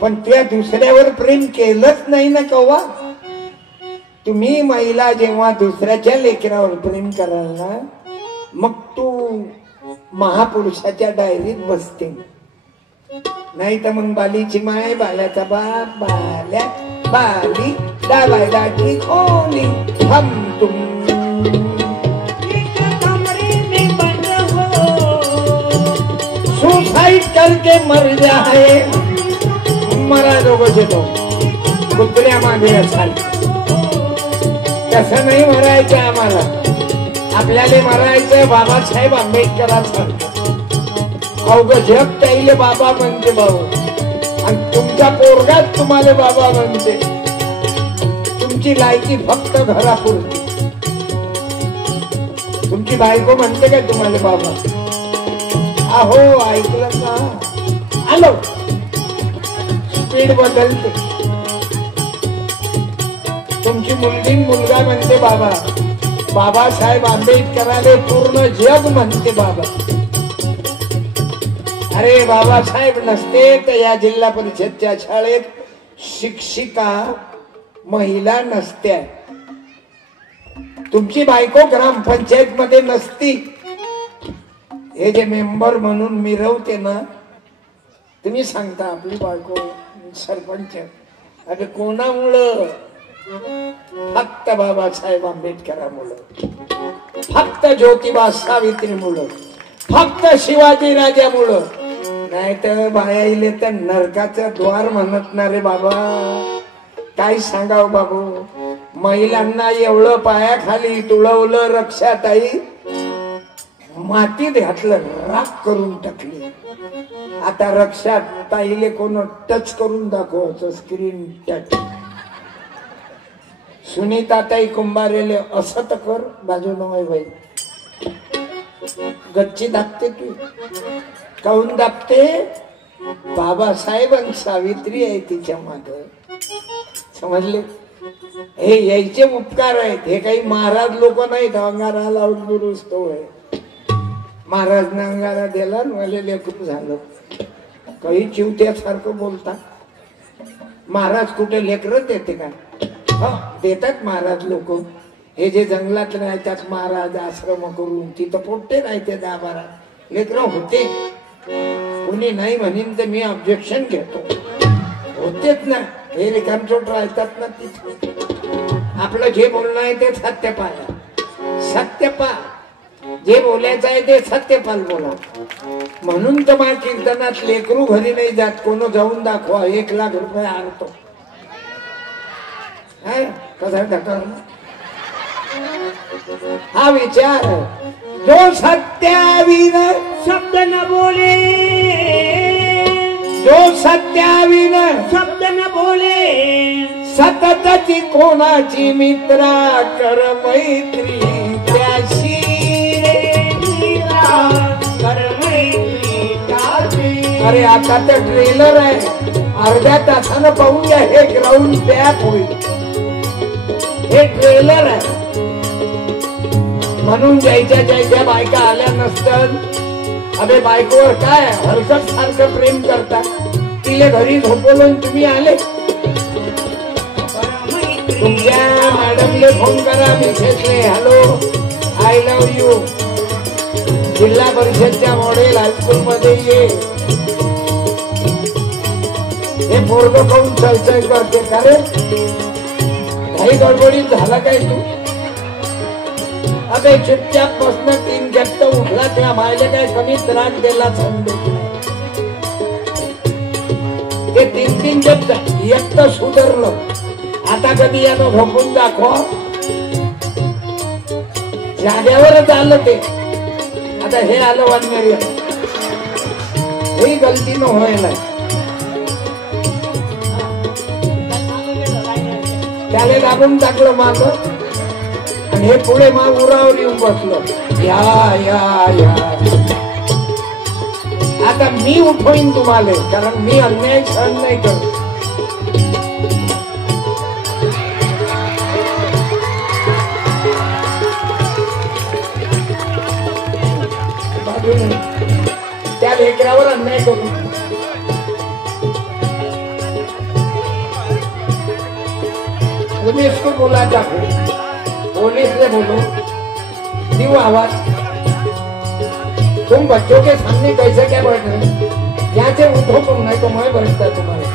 पण त्या दुसऱ्यावर प्रेम केलंच नाही ना कव्हा. तुम्ही महिला जेव्हा दुसऱ्याच्या लेकरावर प्रेम कराल ना, मग तू महापुरुषाच्या डायरीत बसते. नाही तर मग बालीची माय, बाल्याचा बाप, बाल्या बाली डाबायलाची खोली हम तुम सुसाइड करके मर जाए. मरा दोघं तो कुत्र्या मागे असाल तसं नाही मरायचं आम्हाला. आपल्याला मरायचं बाबासाहेब आंबेडकरांसारखं. अवघं जग त्याईले बाबा म्हणते भाऊ, आणि तुमचा पोरगाच तुम्हाला बाबा म्हणते. तुमची लायकी फक्त घरापुरती. तुमची बायको म्हणते का तुम्हाला बाबा? अहो ऐकलं का? आलो स्पीड बदलते. तुमची मुलगी मुलगा म्हणते बाबा. बाबासाहेब आंबेडकरांना पूर्ण जग म्हणते बाबा. अरे बाबासाहेब नसते तर या जिल्हा परिषदच्या शाळेत शिक्षिका महिला नसत्या. तुमची बायको ग्रामपंचायत मध्ये नसती. हे जे मेंबर म्हणून मिरवते ना, तुम्ही सांगता आपली बायको सरपंच. अरे कोणामुळं? फक्त बाबासाहेब आंबेडकरांमुळं, फक्त ज्योतिबा सावित्रीमुळं, फक्त शिवाजी राजामुळं. नाही तर बायाईले तर नरकाचं द्वार म्हणत ना रे बाबा. काय सांगाव बाबू. महिलांना एवढं पायाखाली तुळवलं रक्षाताई, मातीत घातलं, राख करून टाकली. आता रक्षात ताईले कोण टच करून दाखवायचं, स्क्रीन टच. सुनीताताई कुंभारेले असं तर कर, बाजू नव्हे बाई. गच्ची दाबते तू. काऊन दाबते? बाबासाहेब आणि सावित्री आहे तिच्या माग. समजले? हे यायचे उपकार आहेत. हे काही महाराज लोक नाहीत. अंगारा लावून दुरुस्त होय. महाराज अंगारा दिला, मला लेकरू झालं. काही चिवत्यासारखं बोलता. महाराज कुठे लेकर देते का? देतात महाराज लोक. हे जे जंगलात राहतात महाराज आश्रम करून, तिथं पोटते राहते 10-12 लेकर होते. कोणी नाही म्हणेन तर मी ऑब्जेक्शन घेतो. होतेच ना. हे रिकामचोट राहतात ना तिथे. आपलं जे बोलणं आहे ते सत्य पाया. सत्य पा. जे बोलायचं आहे ते सत्यपाल बोला. म्हणून तर माझ्या कीर्तनात लेकरू घरी नाही जात. कोण जाऊन दाखवा, 1 लाख रुपये आणतो. कसा ढकल हा विचार. जो सत्यावीन शब्द न बोले, जो सत्यावीन शब्द न बोले, सततची कोणाची मित्रा कर मैत्री त्याशी कर मैत्री त्याशी. अरे आता तर ट्रेलर आहे. अर्ध्या तासानं पाहूया. हे ग्राउंड बॅक होईल. हे ट्रेलर आहे. म्हणून ज्याच्या बायका आल्या नसतात. अबे बायकोवर काय हलकट सारखं प्रेम करता. तिले घरी झोपवलं तुम्ही आले. तुमच्या मॅडमले फोन करा, मिसेसले. Hello, I love you. जिल्हा परिषदच्या मॉडेल हायस्कूल मध्ये ये. हे पोरगं खाऊन चळचळ करते का रे? काही गडबडीत झाला काय तू? अबे चुपचाप बसणं. 3 झटक उठला तेव्हा मायले काय कमी त्रास दिला समजे. ते 3 झटक एकटं सुधारलं. आता कधी यानं झोपून दाखवा. जाग्यावरच आलं ते. आता हे आलं वानमेरी. ही गलती न व्हायला. त्याला दाबून टाकलं माग आणि हे पुढे माग उरावर येऊन बसलं. या या या. आता मी उठवीन तुम्हाला, कारण मी अन्याय सहन नाही करत. त्या लेकरावर अन्याय करू. पुलिस को बुलाता हूँ, पुलिस ने बोलो क्यों आवाज, तुम बच्चों के सामने कैसे क्या बैठ रहे हो, यहाँ से उठो तुम, नहीं तो मैं बैठता तुम्हारे।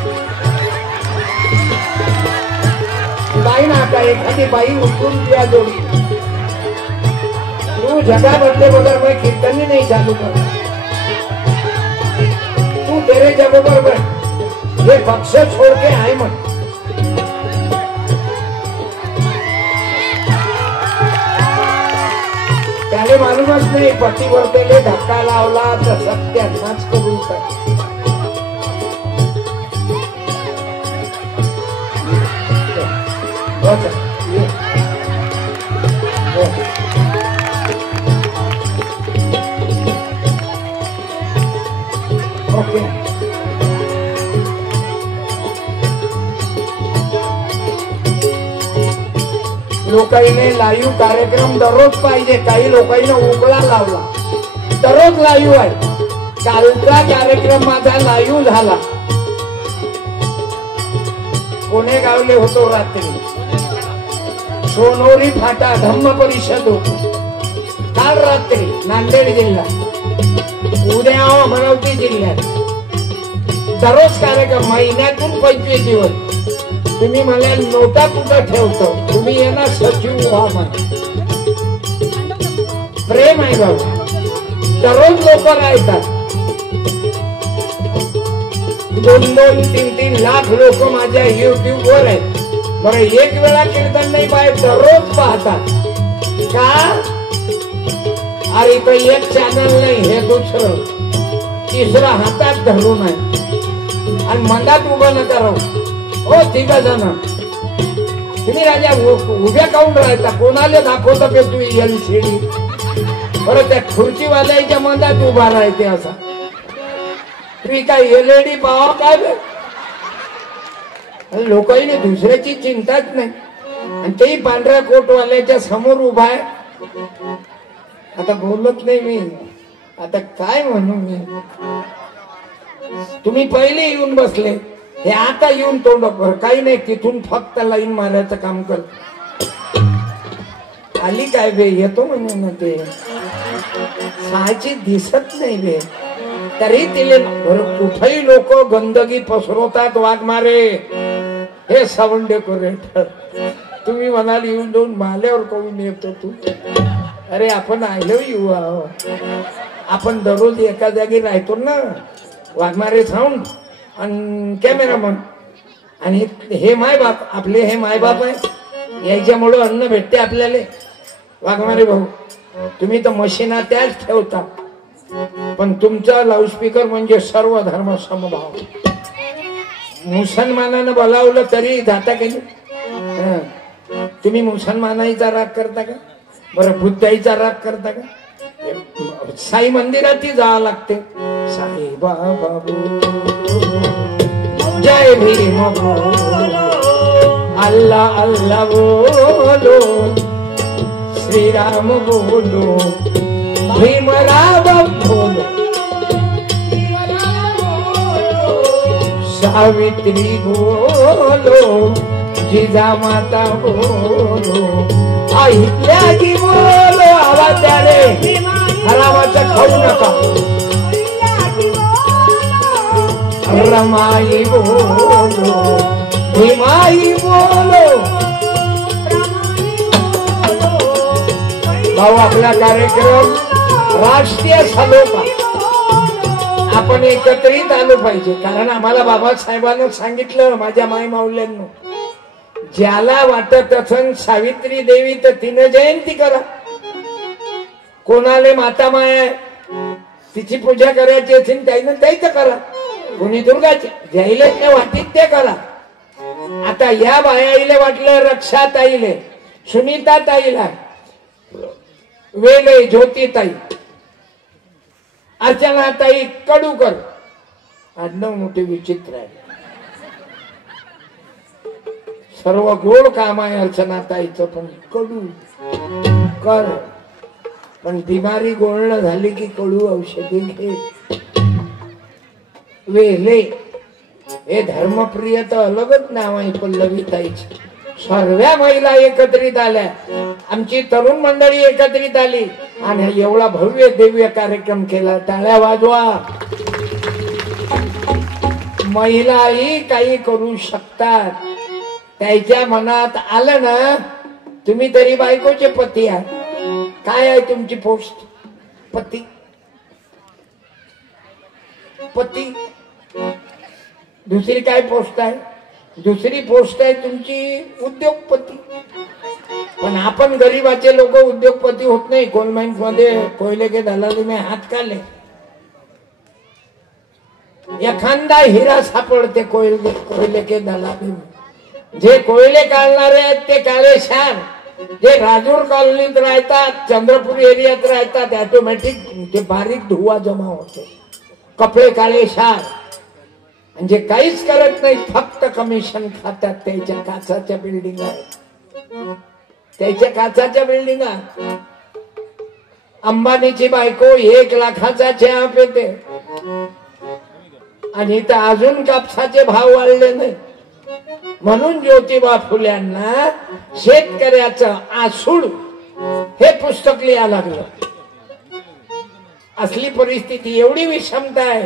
बाई ना आता एखादी बाई उठून दिया जोड़ी, तू जगह बदले बगैर मैं कीर्तन ही नहीं चालू कर, तू तेरे जगह पर बैठ, ये पक्ष छोड़ के आए मत। त्याने मालूमच नाही पतिवर्तेले धक्का लावला तर सत्यानाश करून टाक। ओके लोकांनी लाईव्ह कार्यक्रम दररोज पाहिजे, काही लोकांनी उकळा लावला, दररोज लाईव्ह आहे। कालचा कार्यक्रम माझा लाईव्ह झाला, कोणे गावले होतो रात्री, सोनोरी फाटा धम्म परिषद होती काल रात्री नांदेड जिल्हा, उद्या अमरावती जिल्ह्यात, दररोज कार्यक्रम, महिन्यातून 25 दिवस। तुम्ही मला नोटा कुठं ठेवतो, तुम्ही येणार सचिव व्हा म्हणा, प्रेम आहे बाबा, दररोज लोक राहतात, 2-2, 3-3 लाख लोक माझ्या युट्यूब वर आहेत। बरं एक वेळा कीर्तन नाही पाहिजे, दररोज पाहतात का, अरे इथं एक चॅनल नाही, हे दुसरं तिसरं हातात धरून आहे आणि मनात उभं नका राहू। हो ठीक जण तुम्ही राजा उभ्या काऊन राहता, कोणाला दाखवता पे तू LCD, बरं त्या खुर्चीवाल्याच्या मनात उभा राहते असा, तुम्ही काय LED पाहा काय, लोकांनी दुसऱ्याची चिंताच नाही, आणि तेही पांढऱ्या कोटवाल्याच्या समोर उभा आहे। आता बोलत नाही मी, आता काय म्हणू मी, तुम्ही पहिले येऊन बसले, हे आता येऊन तोंड काही नाही, तिथून फक्त लाईन मारायचं काम कर। आली काय बे, येतो म्हणजे ना ते साची दिसत नाही बे, तरी तिले कुठेही लोक गंदगी पसरवतात, वाघमारे हे साऊंड डेकोरेटर, तुम्ही म्हणाल येऊन दोन माल्यावर करून येतो तू, अरे आपण आलो येऊ, आपण दररोज एका जागी राहतो ना, वाघमारे साऊंड आणि कॅमेरामन, आणि हे मायबाप आपले, हे मायबाप आहे, याच्यामुळे अन्न भेटते आपल्याला। वाघमारे भाऊ तुम्ही तर मशीना त्याच ठेवता, पण तुमचा लाऊडस्पीकर म्हणजे सर्व धर्म समभाव। मुसलमानानं बोलावलं तरी जाता का नाही, तुम्ही मुसलमानाचा राग करता का, बरं बुद्धाईचा राग करता का, साई मंदिरातही जावं लागते, साई बाबा जय भीम बोलो, अल्लाह अल्लाह बोलो, श्री राम बोलो, भीमराव बोलो, सावित्री बोलो, जिजामाता बोलो, अहिल्याजी बोलो, आवाज द्या रे, हरामाचं खाऊ नका, रमाई बोलो, भीमाई बोलो। भाऊ आपला कार्यक्रम राष्ट्रीय सलोखा, आपण एकत्रित आलो पाहिजे, कारण आम्हाला बाबासाहेबांनी सांगितलं, माझ्या माई माऊल्यांनो, ज्याला वाटत असन सावित्री देवी तर तिनं जयंती करा, कोणाले माता माय तिची पूजा करायची असेल त्यानं त्याच करा, कोणी दुर्गाची ज्याईले वाटीत ते करा। आता या बायाईले वाटलं रक्षा ताईले, सुनीता ताईला, वेले ज्योती ताई, अर्चना ताई कडूकर, आडनाव मोठे विचित्र आहे, सर्व गोड काम आहे अर्चना ताईचं, पण कडू कर, पण बिमारी गोळण झाली की कडू औषधी घे। वेले हे धर्मप्रिय तर अलगच नाव आहे पल्लवी ताईचं, सर्व महिला एकत्रित आल्या, आमची तरुण मंडळी एकत्रित आली आणि एवढा भव्य दिव्य कार्यक्रम केला. टाळ्या वाजवा. महिलाही काही करू शकतात. त्याच्या मनात आलं ना, तुम्ही तरी बायकोचे पती आहात. काय आहे तुमची पोस्ट? पती. पती. दुसरी काय पोस्ट आहे? दुसरी पोस्ट आहे तुमची उद्योगपती. पण आपण गरीबाचे लोक उद्योगपती होत नाही. कोल माइन्स मध्ये कोयले के दलाली में हात काले. एखादा हिरा सापडते कोयले के दलाली में. जे कोयले काढणारे आहेत ते काळे शार. जे राजूर कॉलनीत राहतात, चंद्रपूर एरियात राहतात, ऑटोमॅटिक ते बारीक धुवा जमा होतो. कपडे काळे शार. म्हणजे काहीच करत नाही, फक्त कमिशन खातात. त्याच्या काचाच्या बिल्डिंग आहेत, त्याच्या काचाच्या बिल्डिंग. अंबानीची बायको 1 लाखाचा चहा पिते आणि इथं अजून कापसाचे भाव वाढले नाही. म्हणून ज्योतिबा फुल्यांना शेतकऱ्याचं आसूड हे पुस्तक लिहायला लागलं. असली परिस्थिती, एवढी विषमता आहे.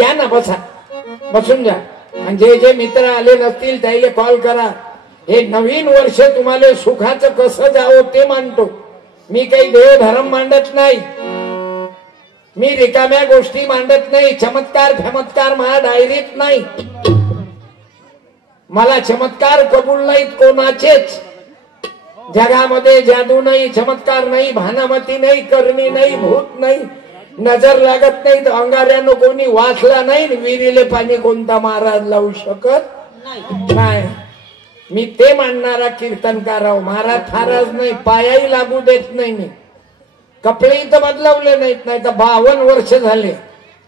या ना, बसा, बसून जा. आणि जे जे मित्र आले नसतील त्याला कॉल करा. हे नवीन वर्ष तुम्हाला सुखाचं कसं जावं ते मानतो. मी काही देव धर्म मांडत नाही, मी रिकाम्या गोष्टी मांडत नाही. चमत्कार फेमत्कार माझ्या डायरीत नाही. मला चमत्कार कबूल नाहीत कोणाचेच. जगामध्ये जादू नाही, चमत्कार नाही, भानामती नाही, करणी नाही, भूत नाही, नजर लागत नाही, अंगाऱ्यानं कोणी वाचला नाही, विहिरीले पाणी कोणता महाराज लावू शकत नाही. मी ते मांडणारा कीर्तनकार आहो. महाराज फारच नाही, पायाही लागू देत नाही मी. कपडे इथं बदलवले नाहीत. नाही तर 52 वर्ष झाले.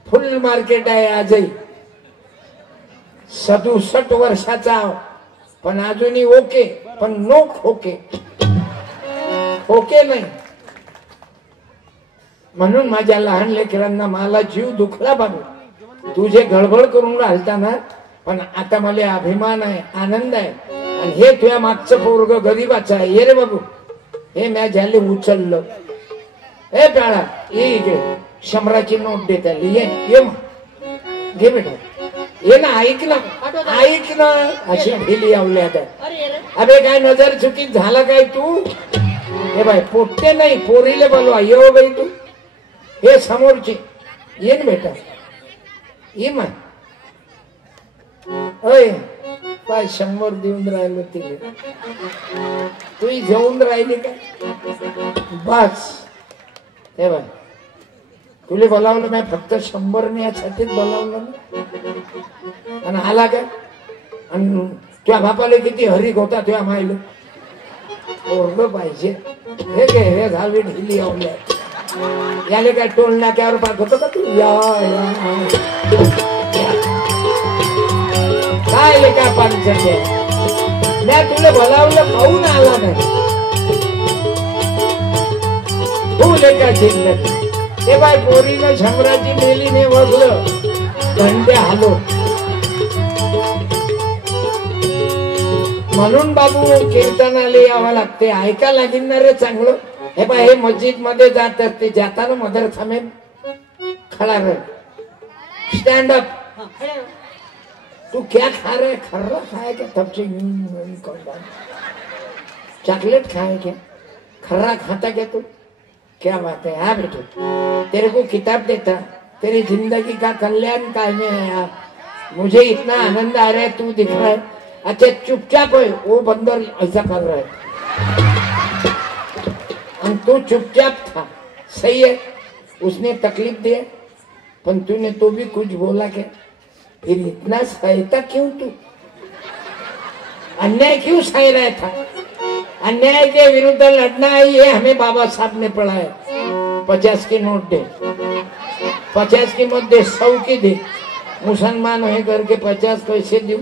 फुल मार्केट आहे आजही. 67 वर्षाचा पण अजूनही ओके, पण नो खोके. ओके नाही. म्हणून माझ्या लहान लेकरांना मला जीव दुखला बाबू. तुझे गडबड करून घालता ना, पण आता मला अभिमान आहे, आनंद आहे. आणि हे तुझ्या मागचं पोरग गरीबाचं आहे. ये रे बाबू, हे मी ज्याला उचललं. हे प्याळा, ये इकडे. 100ची नोट दे त्याला. ये मग घे बेटा. ये ना, ऐक ना, ऐक ना. अशी ढिली आवली आता. अबे काय नजर चुकीत झाला काय तू? हे बाय, पोट्टे नाही, पोरीले बोलवा. येऊ बाई तू. हे समोरची. ये ना बेटा, ये मग. अय काय 100 देऊन राहिलं तिथे. तू घेऊन राहिली का? बस. हे बाय, तुला बोलावलं मी फक्त 100 यासाठीच बोलावलं ना. आणि आला का? आणि तुझ्या बापाला किती हरिक होता तुझ्या मायला. ओरडं पाहिजे. हे घे, हे झाली ढिली आवल्या. याले काय टोल नाक्यावर पाठवतो का तू? काय काय पाणी मी तुला बोलावलं, पाहून आला नाही. तू लेका चिल्लत. हे बाय, पोरीनं 100ची मेलीने बघलं, घंटे हालो. म्हणून बाबू कीर्तनाला यावं लागते. ऐका लागेल ना रे चांगलं. हे बाय, हे मस्जिद मध्ये जात असते. जाताना मदरसा में खड़ा रह. Stand up. तू क्या खा रहे? खर्रा खाए क्या? तब से चॉकलेट खाए क्या? खर्रा खाता क्या तू? क्या बात है? हाँ बेटे, तेरे को किताब देता, तेरी जिंदगी का कल्याण काय में है यार. मुझे इतना आनंद आ रहा है, तू दिख रहा है. अच्छा चुपचाप है. वो बंदर ऐसा कर रहा है और तू चुपचाप था. सही है, उसने तकलीफ दी, पर तूने तो भी कुछ बोला क्या? फिर इतना सहता क्यों तू? अन्याय क्यों सह रहा था? अन्याय के विरुद्ध लड़ना है, ये हमें बाबा साहब ने पढ़ाया. 50 की नोट दे, 50 की मत दे, 100 की दे. मुसलमान है करके 50 कैसे दूं?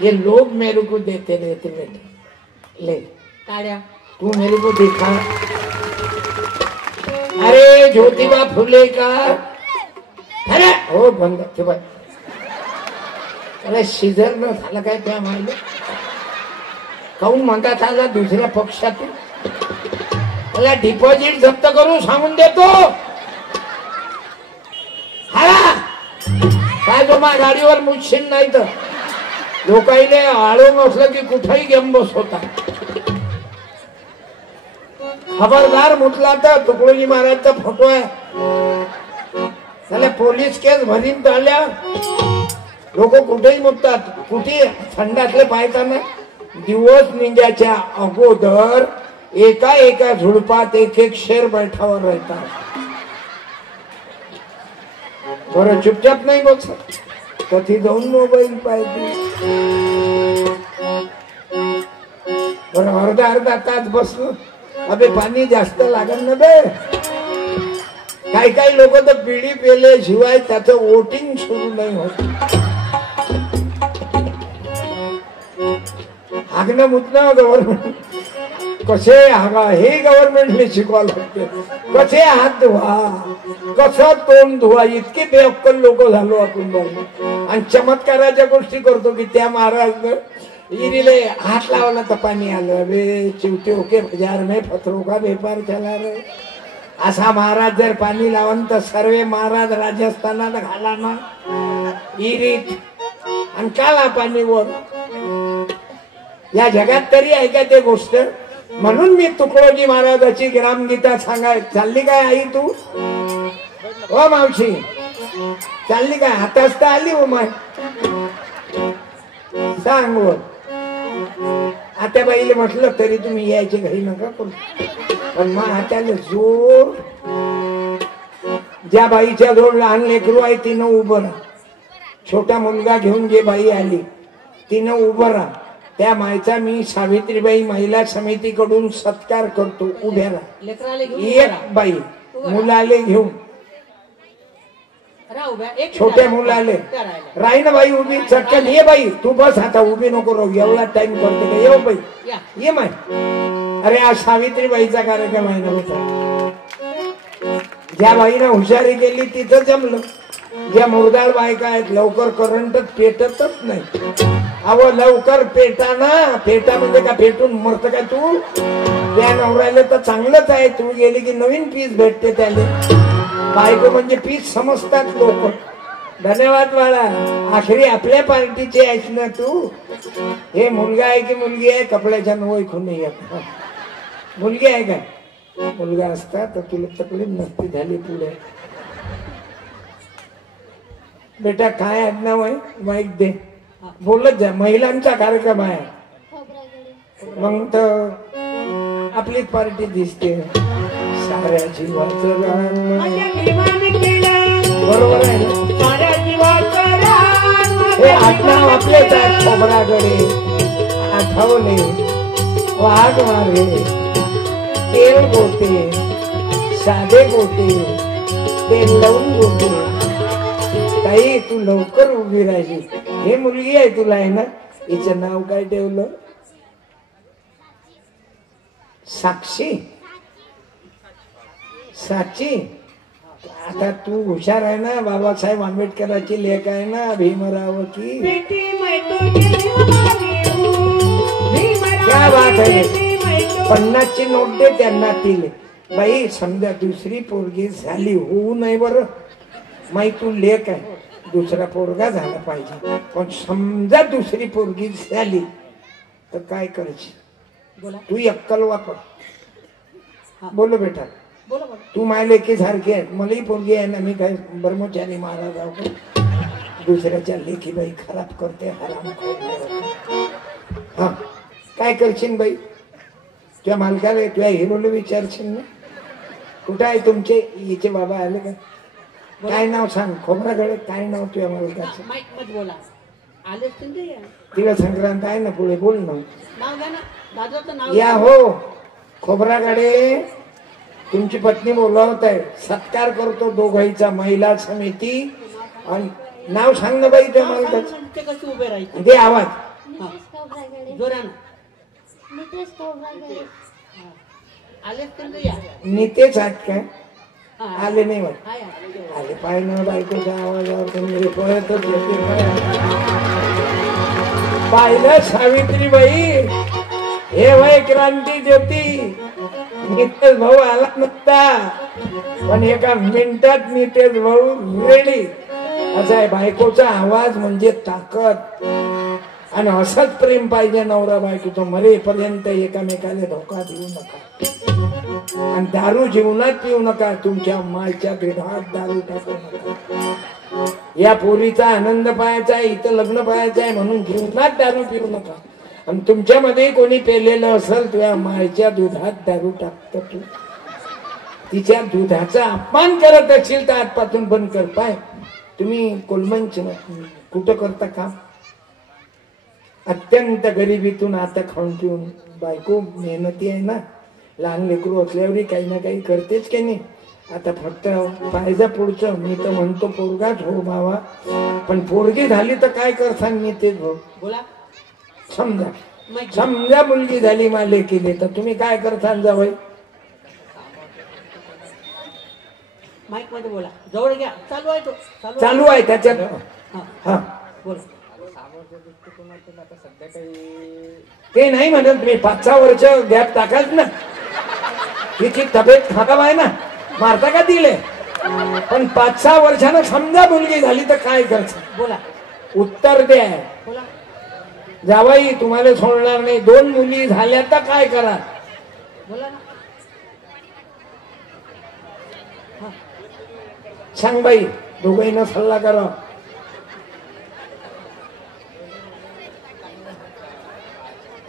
ये लोग मेरे को देते रहते बेटे. ले काड्या, तू मेरे को दिखा. अरे ज्योतिबा फुले का. अरे हो बंद के बाय. अरे सीझर न झालं काय त्या माहिती. काहून म्हणतात आला दुसऱ्या पक्षातून त्याला डिपॉझिट जप्त करून सांगून देतो. हाला काय जो मा गाडीवर मुच्छिन नाही तर लोकाईने आळो नसलं की कुठेही गेम बस होता. खबरदार म्हटला तर तुकडोजी महाराजचा फोटो आहे त्याला पोलीस केस भरीन चालल्या. लोक कुठेही मुततात. कुठे थंडातले पाहताना दिवस निघायच्या अगोदर एका एका झुडपात एक एक शेर बैठावर राहतात. बरं चुपचाप नाही बसत कधी जाऊन मोबाईल पाहिजे. बरं अर्धा तास बसलो अबे पाणी जास्त लागल ना बे. काही लोक तर पिढी पेल्याशिवाय त्याचं वोटिंग सुरू नाही होत. हागणं मुतणं गव्हर्नमेंट कसे हागा हे गव्हर्नमेंटने शिकवायला लागते. कसे हात धुवा कसं तोंड धुवा इतके बेअक्कल लोक झालो आपण बघ. आणि चमत्काराच्या गोष्टी करतो की त्या महाराज इरीले हात लावला तर पाणी आलं. अरे चिवते होके बाजार में पत्रों का व्यापार चला रे. असा महाराज जर पाणी लावून तर सर्वे महाराज राजस्थानात घाला ना इरीत आणि काला पाणीवर. या जगात तरी आहे का ते गोष्ट. म्हणून मी तुकडोजी महाराजाची ग्रामगीता सांगाय चालली काय आई तू ओ मावशी चालली काय आताच तर आली हो माय सांग व. आता बाईले म्हटलं तरी तुम्ही यायचे घरी नका करू. पण मग हाताला जोर ज्या बाईच्या जोड लहान लेकरू आहे तिनं उभं राहा. छोटा मुलगा घेऊन जे बाई आली तिनं उभं राहा. त्या मायचा मी सावित्रीबाई महिला समितीकडून सत्कार करतो. उभ्या राहा. एक बाई मुलाले घेऊन छोट्या मुलाले राही ना बाई उभी चटकन ये बाई तू बस आता उभी नको राहू एवढा टाइम करते का. येऊ बाई ये माय. अरे आज सावित्रीबाईचा कार्यक्रम आहे ना होता. ज्या बाईनं हुशारी केली तिथं जमलं. ज्या मुरदाळ बायका आहेत लवकर करंटच पेटतच नाही. अव लवकर पेटाना पेटा म्हणजे का पेटून मरत का तू. त्या नवऱ्याला तर चांगलंच आहे. तू गेली की नवीन पीस भेटते त्याला. बायको म्हणजे पीस समजतात लोक. धन्यवाद बाळा आखरी आपल्या पार्टीचे आहेस ना तू. हे मुलगा आहे की मुलगी आहे कपड्याच्या ओळखून नाही येत. मुलगी आहे का मुलगा असता तर तुला तकलीफ नसती झाली पुढे. बेटा काय आडनाव आहे माईक दे बोलत जा. महिलांचा कार्यक्रम आहे मग तर आपलीच पार्टी दिसते. साऱ्या जीवाचं बरोबर आहे ना. साऱ्या जीवाचं हे आडनाव आपलेच आहे. खोबरागडे आठवले वाघ मारे तेल गोटे साधे गोटे तेल लावून गोटे. ताई तू लवकर उभी राहिली. हे मुलगी आहे तुला आहे ना. हिचं नाव काय ठेवलं साक्षी साक्षी. आता तू हुशार आहे ना. बाबासाहेब आंबेडकरांची लेख आहे ना भीमराव की क्या बात आहे. 50ची नोट दे त्यांना दिले. बाई समजा दुसरी पोरगी झाली होऊ नये बरं. माई तू लेख आहे दुसरा पोरगा झाला पाहिजे. पण समजा दुसरी पोरगी झाली तर काय करायची. तू अक्कल वापर. बोलो बेटा तू माझ्या लेखी सारखी आहे. मलाही पोरगी आहे ना. मी काय ब्रह्मचारी महाराज आहो. दुसऱ्याच्या लेखी बाई खराब करते हराम. हा काय करशील बाई. तुझ्या मालकाला तुझ्या हिरोला विचारशील ना कुठं आहे तुमचे हिचे बाबा आले का. काय नाव सांग खोबराकडे काय नाव तुझ्या मालकाचं. तिला संक्रांत आहे ना पुढे बोल ना. या हो खोबराकडे तुमची पत्नी बोलावत आहे. सत्कार करतो दोघाईचा महिला समिती. आणि नाव सांग ना बाई तुझ्या मालकाचं. दे आवाज नितेश आहेत काय आले नाही वाट आले पाय ना बायकोच्या आवाजावर तुम्ही पळतच येते. पाहिलं सावित्रीबाई हे वय क्रांती ज्योती नितेश भाऊ आला नसता, पण एका मिनिटात नितेश भाऊ रेडी. असा आहे बायकोचा आवाज म्हणजे ताकद. आणि असंच प्रेम पाहिजे नवरा बायकोचं, मरेपर्यंत एकामेकाला धोका देऊ नका. आणि दारू जीवनात पिऊ नका, तुमच्या मायच्या दुधात दारू टाकू नका. या पोरीचा आनंद पाहायचा आहे, इथं लग्न पाहायचं आहे म्हणून जीवनात दारू पिऊ नका. आणि तुमच्यामध्ये कोणी पेलेलं असेल तुझ्या मायच्या दुधात दारू टाकत, तू तिच्या दुधाचा अपमान करत असेल तर आजपासून बंद कर. पाय तुम्ही कोलमंच कुठं करता काम? अत्यंत गरिबीतून आता खाऊन पिऊन, बायको मेहनती आहे ना, लहान लेकरू असल्यावरही काही ना काही करतेच की नाही. आता फक्त पाहिजे पुढचं. मी तर म्हणतो पोरगाच हो बाबा, पण पोरगी झाली तर काय करसान? मी तेच भाऊ बोला. समजा मुलगी झाली माले केली तर तुम्ही काय करसान? जावई माईक मध्ये बोला, जवळ घ्या. चालू आहे तो, चालू आहे त्याच्यात. हा बोला. ते नाही म्हणत मी, 5-6 वर्ष गॅप टाकाच ना. तिची तब्येत खराब आहे ना, मारता का दिले? पण 5-6 वर्षानं समजा मुलगी झाली तर काय करता? बोला. उत्तर द्या. बोला. जावाई तुम्हाला सोडणार नाही. 2 मुली झाल्या तर काय करा? बोला ना. सांग बाई, दोघांना सल्ला करा.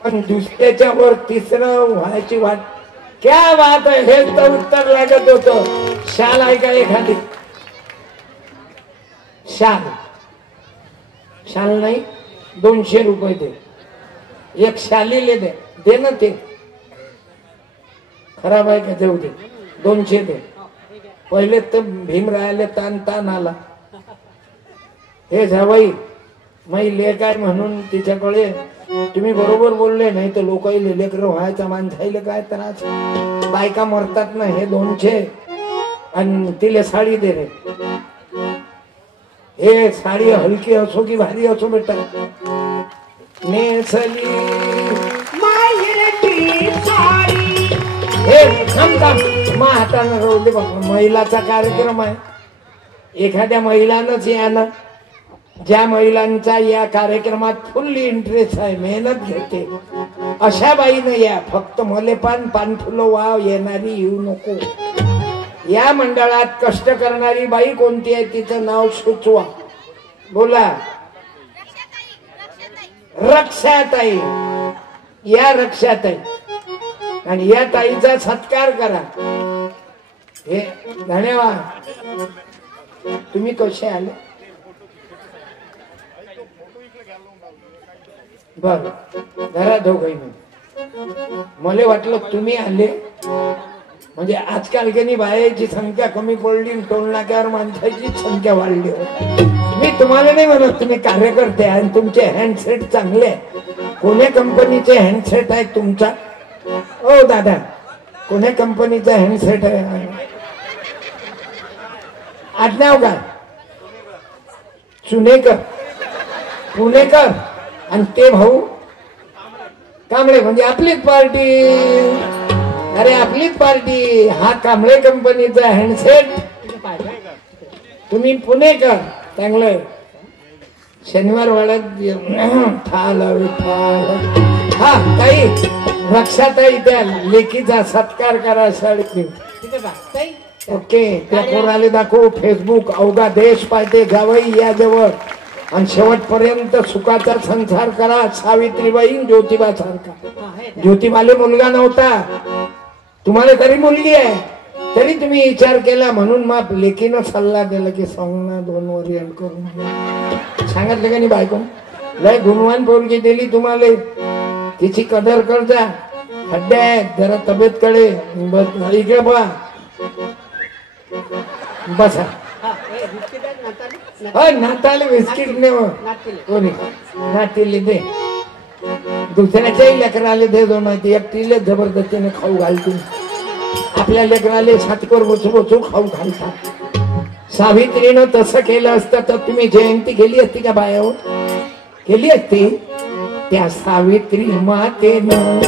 पण दुसऱ्याच्या वर तिसरं व्हायची वाट. क्या बात आहे, हेच तर उत्तर लागत होतं. शाल आहे का एखादी? शाल शाल नाही, 200 रुपये दे. एक शालीले दे, दे ना. ते खराब आहे का? देऊ दे. 200 दे. पहिले तर भीमरायाला ताण ताण आला. हे जावाई मै लेक आहे म्हणून तिच्याकडे तुम्ही बरोबर बोलले, नाही तर लोक लेकर व्हायचा माणसाईले काय त्रास. बायका मरतात ना. हे 200 आणि तिला साडी दे रे. हे साडी हलकी असो की भारी असो बेटा, नेसली माहेरची साडी. हे मा हातानं राहू दे बाबा. महिलाचा कार्यक्रम आहे. एखाद्या महिलांनाच या ना, ज्या महिलांचा या कार्यक्रमात फुल्ली इंटरेस्ट आहे, मेहनत घेते, अशा बाईनं या. फक्त मले पान फुलं वाव येणारी येऊ नको. या मंडळात कष्ट करणारी बाई कोणती आहे तिचं नाव सुचवा. बोला. रक्षाताई. या रक्षाताई. आणि या ताईचा सत्कार करा. हे धन्यवाद. तुम्ही कसे आले? बर, घरात दोघही. मला वाटलं तुम्ही आले म्हणजे आजकाल की नाही बायाची संख्या कमी पडली, टोल नाक्यावर माणसाची संख्या वाढली. मी तुम्हाला नाही म्हणत, तुम्ही कार्यकर्ते आणि तुमचे हँडसेट चांगले. कोण्या कंपनीचे हँडसेट आहे तुमचा? ओ दादा, कोण्या कंपनीचा हँडसेट आहे? आडनाव काय? चुनेकर, पुणेकर. आणि ते भाऊ कांबळे, म्हणजे आपलीच पार्टी. अरे आपलीच पार्टी. हा कांबळे कंपनीचा हँडसेट. तुम्ही पुणेकर, चांगलंय. शनिवार वाड्यात हा ताई, रक्षाताई त्या लेखीचा सत्कार करा. साडी ओके. त्या कोणाला दाखवू. फेसबुक अवघा देश पाहते. जावई या जवळ. आणि शेवटपर्यंत सुखाचा संसार करा. सावित्रीबाई ज्योतिबा सारखा. ज्योतिबाला मुलगा नव्हता, तुम्हाला तरी मुलगी आहे, तरी तुम्ही विचार केला म्हणून मग लेकीनं सल्ला दिला की सांगना 2 वर करून सांगितलं का नाही? बायको लय गुणवान पोरगी दिली तुम्हाला, तिची कदर करता. खड्डे आहेत जरा तब्येतकडे. इकडे बघा, बसा. नाताले बिस्किट ने कोणी नातीले दे, दुसऱ्याच्याही लेकराले दे. दोन एकटीले जबरदस्तीने खाऊ घालतील. आपल्या लेकराले छातीवर बसू बसू खाऊ घालतात. सावित्रीनं तसं केलं असतं तर तुम्ही जयंती केली असती का? बाया केली असती. त्या सावित्री मातेनं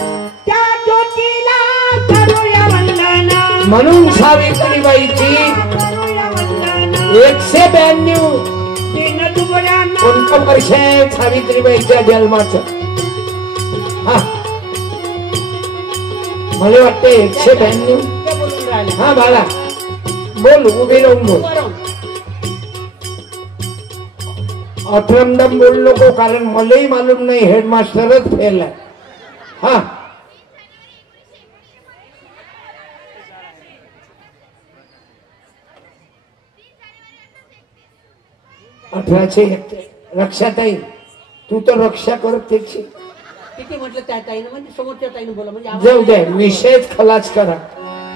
म्हणून सावित्रीबाईची 192 कोणतं वर्ष आहे सावित्रीबाईच्या जन्माचं? हा मला वाटतं 192. हा बाळा बोल, उभी राहून बोल. अथरमदम बोल नको, कारण मलाही मालूम नाही, हेडमास्टरच फेल आहे. हा 1801. रक्षाताई तू तर रक्षा करत त्याची. किती म्हटलं त्या ताईनं, म्हणजे समोरच्या ताईनं बोला, म्हणजे जाऊ दे, विषयच खलास करा.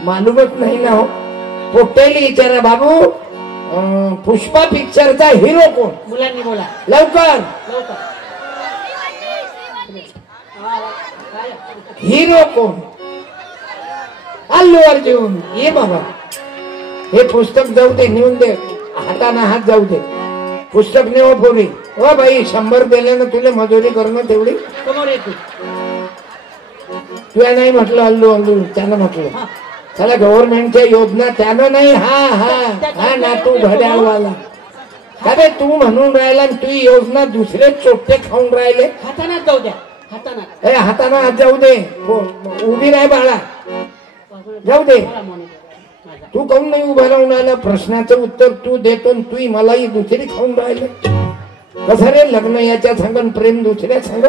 मालूमच नाही ना हो. पोटेली विचारा बाबू, पुष्पा पिक्चरचा हिरो कोण? मुलांनी बोला लवकर. लवकर. हिरो कोण? अल्लू अर्जुन. ये बाबा, हे पुस्तक जाऊ दे, नेऊन दे, हाताना हात जाऊ दे. पुस्तक नेव पोरी. हो बाई, 100 दिल्यानं तुला मजुरी करणं तेवढी. समोर येतो. तुला नाही म्हटलं अल्लू अल्लू, त्यानं म्हटलं. चला गव्हर्नमेंटच्या योजना त्यानं नाही. हा हा हा ना, तू घड्याळवाला अरे तू म्हणून राहिला, तू योजना दुसरे चोट्टे खाऊन राहिले. हाताना जाऊ द्या, हाताना. ए हाताना हात जाऊ दे. उभी राह बाळा, जाऊ दे. तू काऊन नाही उभा राहून राहिला? प्रश्नाचं उत्तर तू देतो, तू मलाही दुसरी खाऊन राहिले. कसं रे लग्न याच्या सांगून, प्रेम दुसऱ्या सांग.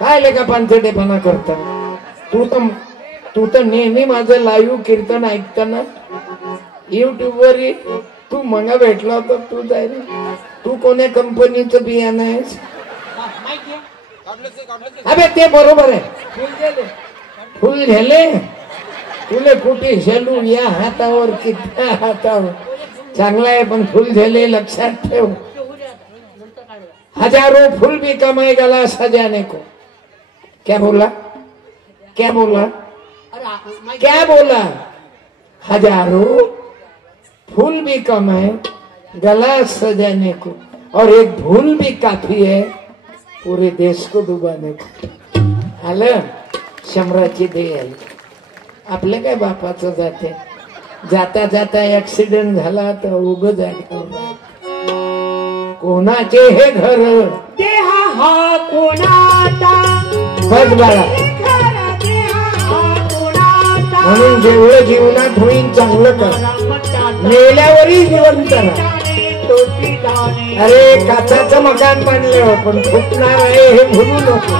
काय लेका पानचटेपणा करता? तू तर नेहमी माझं लाईव्ह कीर्तन ऐकताना युट्यूबवर. तू मंगा भेटला होता, तू जाय. तू कोण्या कंपनीचं बियाणं आहेस? अबे ते बरोबर आहे. फुल झाले तुले कुठे झेलू, या हातावर की त्या हातावर. चांगला आहे, पण फुल झाले लक्षात ठेव. हजारों फूल भी कमाए गला सजाने को. क्या बोला? क्या बोला? क्या बोला? हजारों फूल भी कमाए गला सजाने को, और एक भूल भी काफी है पूरे देश को डुबाने को. आलं शंभराची दे आली. आपलं काय बापाचं जाते. जाता जाता ऍक्सिडेंट झाला तर उग जागा. कोणाचे हे घर? हा कोणाचा? बस बाळा. म्हणून जेवढं जीवनात होईल चांगलं कर, मेल्यावरही जिवंत राहा. अरे काचाचं मकान बांधलं, पण फुटणार आहे हे भुलू नको.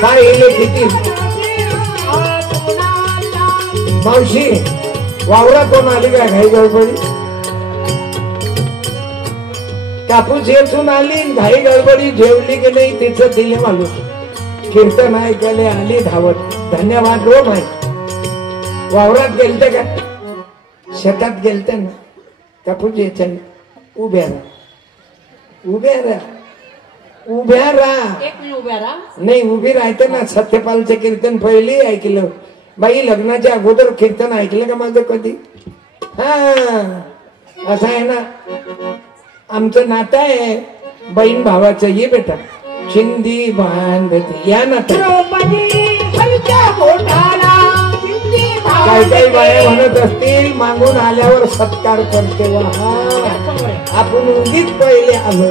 काय येले किती? मावशी वावरा कोण आली का घाई गडबडी? कापूस येसून आली, घाई गडबडी जेवली की नाही तिचं दिले मालूम. कीर्तन ऐकायला आली धावत. धन्यवाद हो भाई. वावरात गेलते का? शेतात गेलते ना? कापूस यायच्या. उभ्या राहा, उभ्या राहा, उभ्या राहा. एक नाही उभ्या राहा. नाही, उभी राहते ना. सत्यपालचे कीर्तन पहिले ऐकलं बाई. लग्नाच्या अगोदर कीर्तन ऐकलं का माझं कधी? हा असं आहे ना, आमचं नातं आहे बहीण भावाचं. ये बेटा, चिंदी बांधते या नातं. काही काही बाया म्हणत असतील मागून आल्यावर सत्कार करते. वा, आपण उगीच पहिले आलो.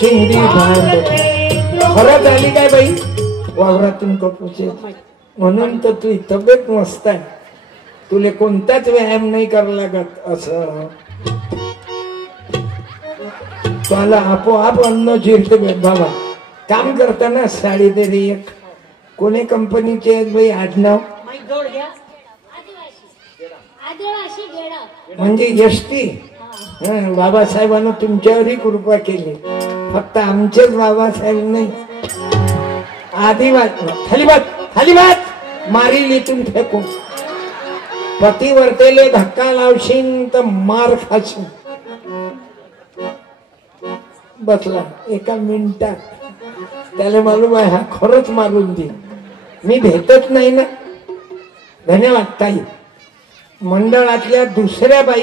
चिंदी बांधते खरंच आली काय बाई वावरातून कपूचे. म्हणून तर तुझी तब्येत मस्त आहे. तुले कोणताच व्यायाम नाही करावा लागत. असं तुला आपोआप अन्न जिरते बाबा. काम करताना साडी दे रे एक. कोणी कंपनीचे आहेत बाई आडनाव? म्हणजे एसटी. बाबासाहेबांना तुमच्यावरही कृपा केली, फक्त आमचेच बाबासाहेब नाही. आदिवासी खाली बात, खाली बात मारी लिटून फेकून. पतिवर्तेले धक्का लावशील तर मार खाशील. बसला एका मिनिटात. त्याला मालूम आहे हा खरंच मारून दे. मी भेटत नाही ना. धन्यवाद ताई. मंडळातल्या दुसऱ्या बाई